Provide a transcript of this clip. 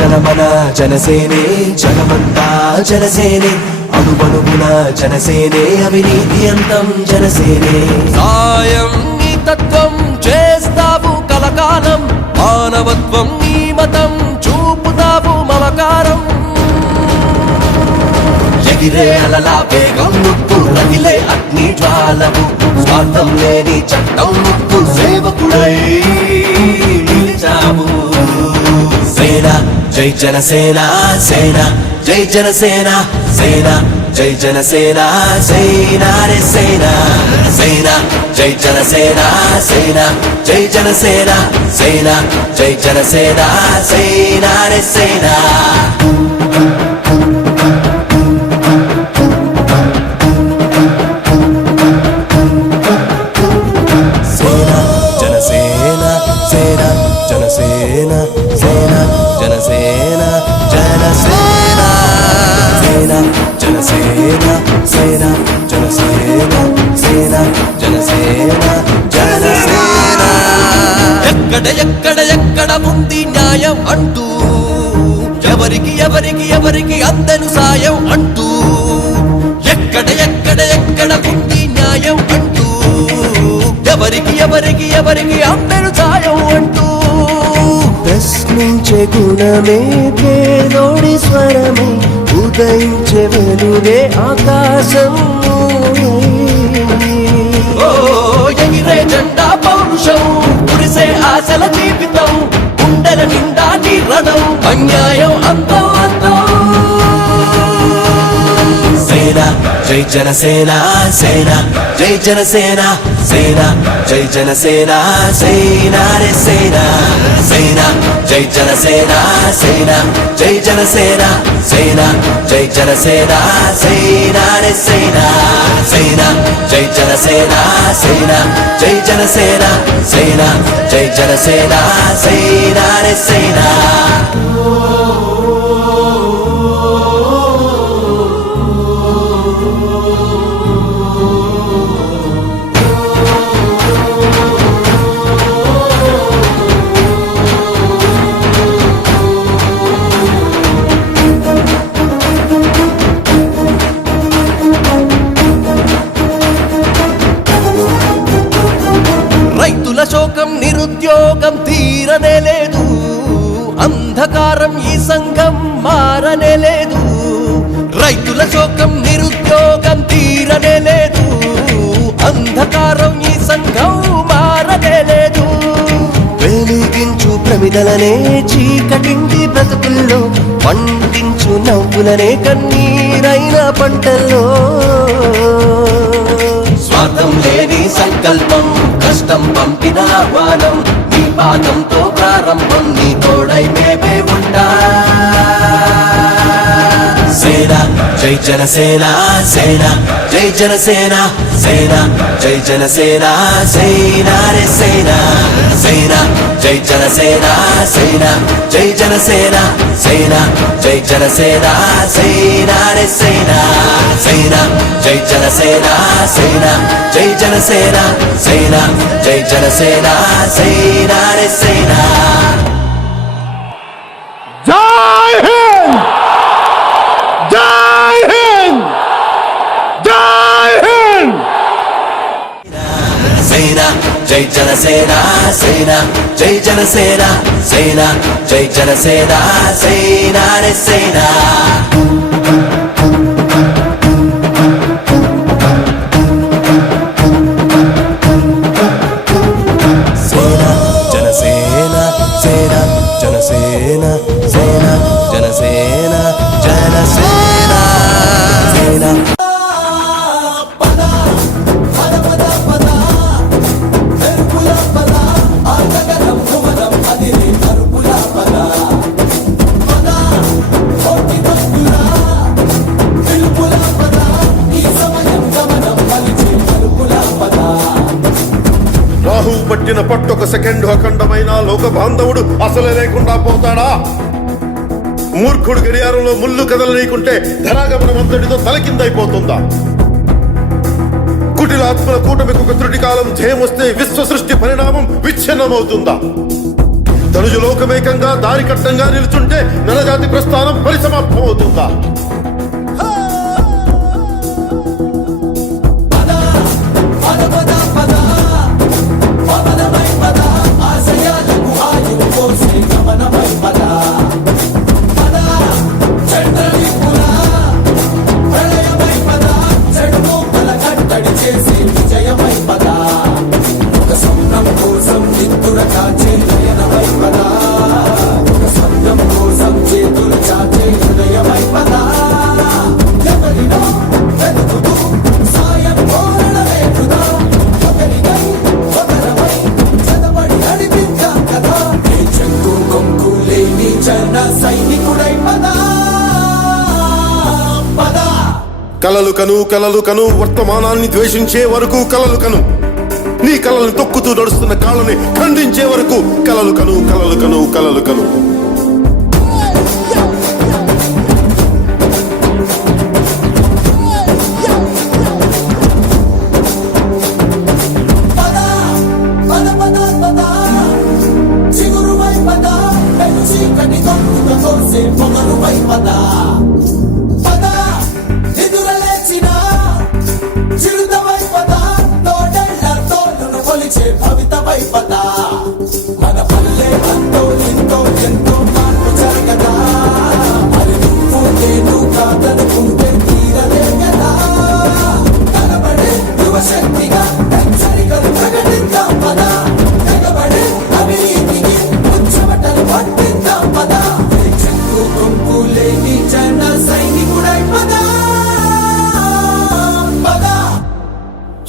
గలగల మన జనసేనే జగమంతా జనసేనే అణువణువున జనసేనే అవినీతి అంతం జనసేనే. సాయం నీ తత్వం చేస్తావు కలకాలం మానవత్వం నీ మతం చూపుతావు మమకారం ఎగిరే అలలా వేగం ముప్పు రగిలే అగ్ని జ్వాలము స్వార్థం లేని చట్టం ముప్పు సేవకుడై. జై జనసేన సేన జై జనసేన సేన జై జనసేన సేన రే సేన సేన జై జనసేన సేన జై జనసేన సేన జై జనసేన సేన రే సేన. ఎక్కడ ఎక్కడ ఎక్కడ ఉంది న్యాయం అంటూ? ఎవరికి ఎవరికి ఎవరికి అందను సాయం అంటూ? ఎక్కడ ఎక్కడ ఎక్కడ ఉంది న్యాయం అంటూ? ఎవరికి ఎవరికి ఎవరికి అందను సాయం అంటూ? ప్రశ్నించే గుణమే పేదోడి స్వరమే ఉదయించే వెలువే ఆకాశం జెండా పౌరుషం. కురిసే ఆశల జీవితం గుండెల నిండా నిరణం అన్యాయం అంతం. జై జనసేన సేన. జై జనసేన సేన. జై జనసేన సేన రే సేన. సేన. జై జనసేన సేన. జై జనసేన సేన. జై జనసేన సేన రే సేన. సేన. జై జనసేన సేన. జై జనసేన సేన. జై జనసేన సేన రే సేనా. నిరుద్యోగం తీరనే లేదు. అంధకారం ఈ సంఘం మారనే లేదు. రైతుల శోకం నిరుద్యోగం తీరనే లేదు. అంధకారం ఈ సంఘం మారనే లేదు. వెలిగించు ప్రమిదలనే చీకటింటి బ్రతుకుల్లో పండించు నవ్వులనే కన్నీరైన పంటల్లో. స్వార్థం లేని సంకల్పం కష్టం పంపిన ఆహ్వానం నీ పాదంతో ప్రారంభం నీ తోడై మేమే ఉంటా. సేన జై జనసేన సేన జై జనసేన సేన జై జనసేన సేనా రే సేన సేన జై జనసేన సేన జై జనసేన సేన జై జనసేన సేనా రే సేన సేనా జై జనసేన సేన జై జనసేన సేన జై జనసేన సేన రే సేన. జై హింద్! జై హింద్! జై హింద్! సేన జై జనసేన సేన జై జనసేన సేన జై జనసేన సేన రే సేన. సేన జనసేన జనసేన సేన రాహువు పట్టిన పట్టొక సెకండ్ అఖండమైన లోక బాంధవుడు అసలే లేకుండా పోతాడా? మూర్ఖుడు గడియారంలో ముళ్ళు కదలనీకుంటే ధరాగమనం అంతటితో తలకిందైపోతుందా? కుటిల ఆత్మల కూటమికి ఒక త్రుటి కాలం జయం వస్తే విశ్వ సృష్టి పరిణామం విచ్ఛిన్నమవుతుందా? తనుజు లోకమేకంగా దారికట్టంగా నిలుచుంటే నరజాతి ప్రస్థానం పరిసమాప్తమవుతుందా? కలలు కను కలలు కను వర్తమానాన్ని ద్వేషించే వరకు కలలు కను. నీ కలను తొక్కుతూ నడుస్తున్న కాళ్ళని ఖండించే వరకు కలలు కను కలలు కను కలలు కను.